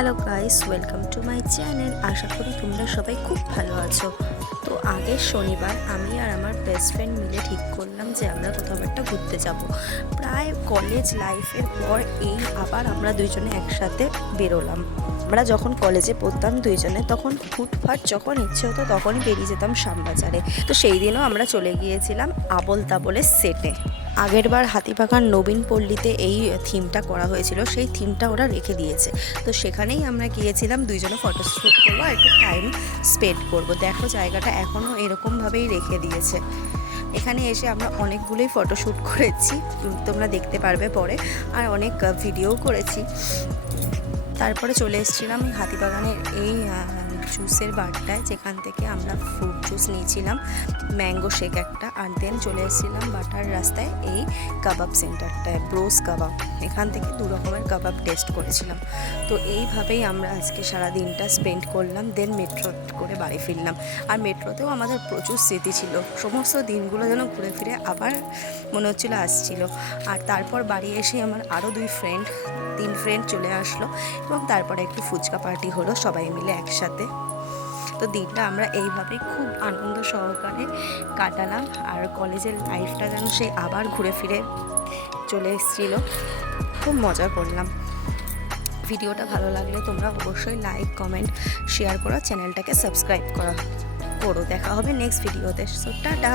Hello guys, welcome to my channel. আশা করি তোমরা সবাই খুব ভালো আছো। তো আগের শনিবার আমি আর আমার বেস্ট ফ্রেন্ড মিলে ঠিক করলাম যে আমরা কোথাও একটা ঘুরতে যাব। প্রায় কলেজ লাইফের পর এই আবার আমরা দুইজনে একসাথে বেরোলাম। আমরা যখন কলেজে পড়তাম দুইজনে, তখন হুটফাট যখন ইচ্ছে হতো তখনই বেরিয়ে যেতাম শ্যামবাজারে। তো সেই দিনও আমরা চলে গিয়েছিলাম আবোল তাবোলের সেটে। আগেরবার হাতিবাগান নবীন পল্লীতে এই থিমটা করা হয়েছিল, সেই থিমটা ওরা রেখে দিয়েছে। তো সেখানেই আমরা গিয়েছিলাম, দুইজনে ফটোশ্যুট করবো আর একটু টাইম স্পেন্ড করবো। দেখো জায়গাটা এখনও এরকমভাবেই রেখে দিয়েছে। এখানে এসে আমরা অনেকগুলোই ফটোশ্যুট করেছি, তোমরা দেখতে পারবে পরে, আর অনেক ভিডিও করেছি। তারপরে চলে এসেছিলাম হাতিবাগানের এই জুসের বারটায়, যেখান থেকে আমরা ফ্রুট জুস নিয়েছিলাম, ম্যাঙ্গো শেক একটা। আর দেন চলে এসেছিলাম বাটার রাস্তায় এই কাবাব সেন্টারটায়, ব্রোস কাবাব। এখান থেকে 2 রকমের কাবাব টেস্ট করেছিলাম। তো এইভাবেই আমরা আজকে সারা দিনটা স্পেন্ড করলাম। দেন মেট্রো করে বাড়ি ফিরলাম। আর মেট্রোতেও আমাদের প্রচুর স্মৃতি ছিল, সমস্ত দিনগুলো যেন ঘুরে ফিরে আবার মনে হচ্ছিলো আসছিল। আর তারপর বাড়ি এসে আমার আরও 3 ফ্রেন্ড চলে আসলো, এবং তারপরে একটু ফুচকা পার্টি হলো সবাই মিলে একসাথে। তো দিনটা আমরা এইভাবেই খুব আনন্দ সহকারে কাটালাম। আর কলেজের লাইফটা যেন সেই আবার ঘুরে ফিরে চলে এসেছিল। খুব মজা করলাম। ভিডিওটা ভালো লাগলে তোমরা অবশ্যই লাইক, কমেন্ট, শেয়ার করো, চ্যানেলটাকে সাবস্ক্রাইব করো। দেখা হবে নেক্সট ভিডিওতে। So tata.